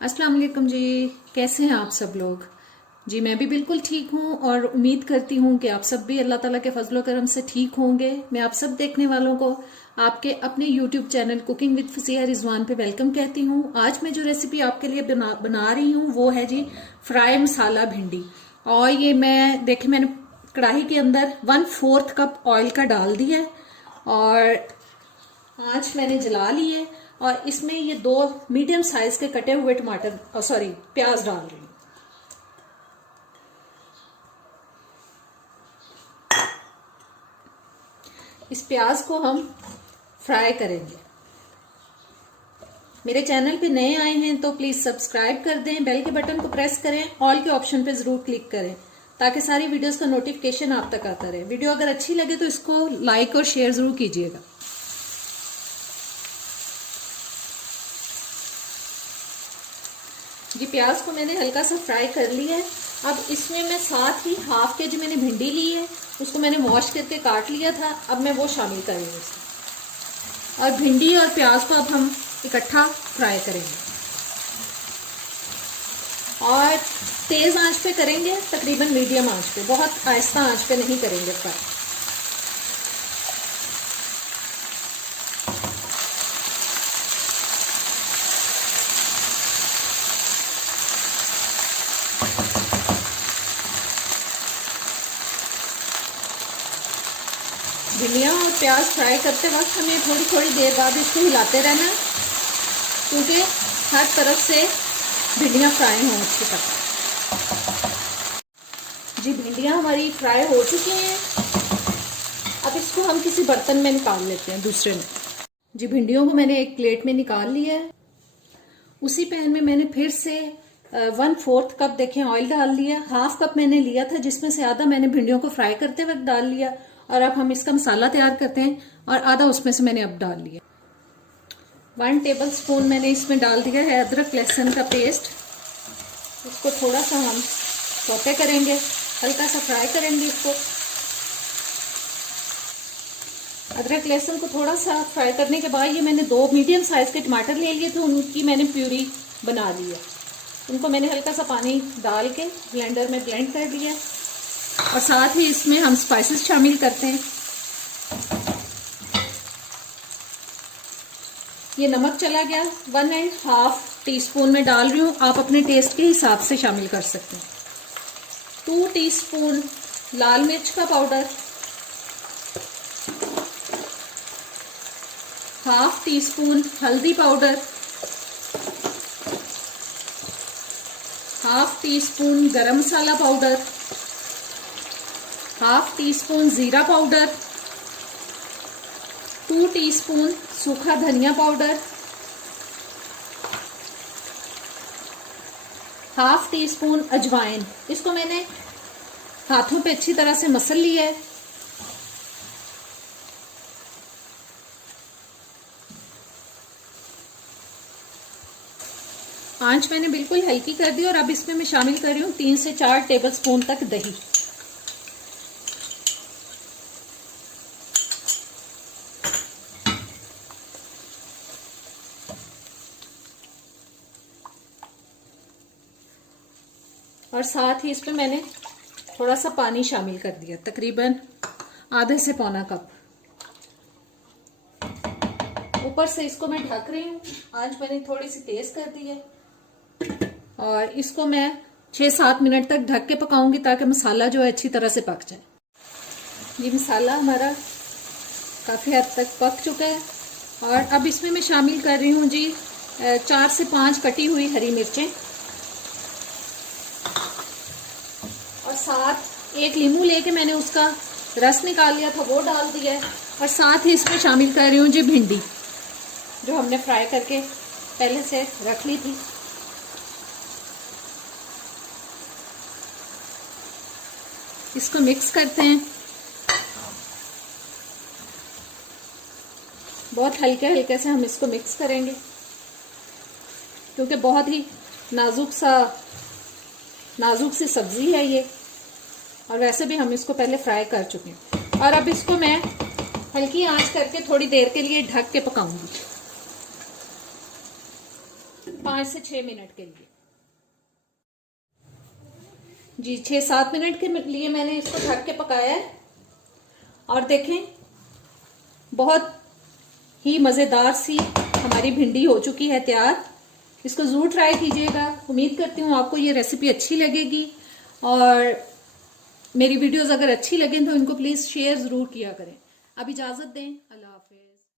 अस्सलाम वालेकुम जी। कैसे हैं आप सब लोग? जी मैं भी बिल्कुल ठीक हूँ और उम्मीद करती हूँ कि आप सब भी अल्लाह ताला के फजलो करम से ठीक होंगे। मैं आप सब देखने वालों को आपके अपने YouTube channel cooking with Fasiha Rizwan पे वेलकम कहती हूँ। आज मैं जो रेसिपी आपके लिए बना रही हूँ वो है जी फ्राई मसाला भिंडी। और ये मैंने कढ़ाई के अंदर 1/4 कप ऑयल का डाल दिया है और आंच मैंने जला ली है और इसमें ये 2 मीडियम साइज के कटे हुए प्याज डाल रही हूँ। इस प्याज को हम फ्राई करेंगे। मेरे चैनल पे नए आए हैं तो प्लीज सब्सक्राइब कर दें, बेल के बटन को प्रेस करें, ऑल के ऑप्शन पे जरूर क्लिक करें ताकि सारी वीडियोस का नोटिफिकेशन आप तक आता रहे। वीडियो अगर अच्छी लगे तो इसको लाइक और शेयर जरूर कीजिएगा। जी प्याज को मैंने हल्का सा फ्राई कर लिया है। अब इसमें मैं साथ ही हाफ के जी मैंने भिंडी ली है, उसको मैंने वॉश करके काट लिया था। अब मैं वो शामिल करेंगे इसमें और भिंडी और प्याज को अब हम इकट्ठा फ्राई करेंगे और तेज आंच पे करेंगे, तकरीबन मीडियम आंच पे, बहुत आहिस्ता आंच पे नहीं करेंगे फ्राई। भिंडियाँ और प्याज फ्राई करते वक्त हमें थोड़ी थोड़ी देर बाद इसको हिलाते रहना क्योंकि हर तरफ से भिंडियाँ फ्राई हों अच्छी तरह। जी भिंडियाँ हमारी फ्राई हो चुकी हैं। अब इसको हम किसी बर्तन में निकाल लेते हैं दूसरे में। जी भिंडियों को मैंने एक प्लेट में निकाल लिया है। उसी पैन में मैंने फिर से 1/4 कप देखें ऑयल डाल लिया। हाफ कप मैंने लिया था जिसमें से आधा मैंने भिंडियों को फ्राई करते वक्त डाल लिया और अब हम इसका मसाला तैयार करते हैं और आधा उसमें से मैंने अब डाल लिया। 1 टेबल स्पून मैंने इसमें डाल दिया है अदरक लहसुन का पेस्ट। इसको थोड़ा सा हम सौते करेंगे, हल्का सा फ्राई करेंगे इसको। अदरक लहसुन को थोड़ा सा फ्राई करने के बाद ये मैंने 2 मीडियम साइज के टमाटर ले लिए थे, उनकी मैंने प्यूरी बना ली है। उनको मैंने हल्का सा पानी डाल के ब्लेंडर में ब्लेंड कर लिया और साथ ही इसमें हम स्पाइसेस शामिल करते हैं। ये नमक चला गया, 1.5 टीस्पून में डाल रही हूँ, आप अपने टेस्ट के हिसाब से शामिल कर सकते हैं। 2 टीस्पून लाल मिर्च का पाउडर, 1/2 टीस्पून हल्दी पाउडर, 1/2 टीस्पून गरम मसाला पाउडर, 1/2 टीस्पून जीरा पाउडर, 2 टीस्पून सूखा धनिया पाउडर, 1/2 टीस्पून अजवाइन। इसको मैंने हाथों पे अच्छी तरह से मसल लिया है। आंच मैंने बिल्कुल हल्की कर दी और अब इसमें मैं शामिल कर रही हूँ 3 से 4 टेबल स्पून तक दही। और साथ ही इसमें मैंने थोड़ा सा पानी शामिल कर दिया, तकरीबन आधे से पौना कप। ऊपर से इसको मैं ढक रही हूँ, आंच मैंने थोड़ी सी तेज कर दी है और इसको मैं 6-7 मिनट तक ढक के पकाऊंगी ताकि मसाला जो है अच्छी तरह से पक जाए। ये मसाला हमारा काफी हद तक पक चुका है और अब इसमें मैं शामिल कर रही हूँ जी 4 से 5 कटी हुई हरी मिर्चें और साथ 1 लीमू लेके मैंने उसका रस निकाल लिया था, वो डाल दिया है। और साथ ही इसमें शामिल कर रही हूँ जी भिंडी जो हमने फ्राई करके पहले से रख ली थी। इसको मिक्स करते हैं, बहुत हल्के हल्के से हम इसको मिक्स करेंगे क्योंकि बहुत ही नाजुक सी सब्जी है ये और वैसे भी हम इसको पहले फ्राई कर चुके हैं। और अब इसको मैं हल्की आंच करके थोड़ी देर के लिए ढक के पकाऊंगी। 5 से 6 मिनट के लिए। जी 6-7 मिनट के लिए मैंने इसको ढक के पकाया है। और देखें बहुत ही मज़ेदार सी हमारी भिंडी हो चुकी है तैयार। इसको ज़रूर ट्राई कीजिएगा। उम्मीद करती हूँ आपको ये रेसिपी अच्छी लगेगी, और मेरी वीडियोस अगर अच्छी लगें तो इनको प्लीज़ शेयर ज़रूर किया करें। अब इजाज़त दें। अल्लाह।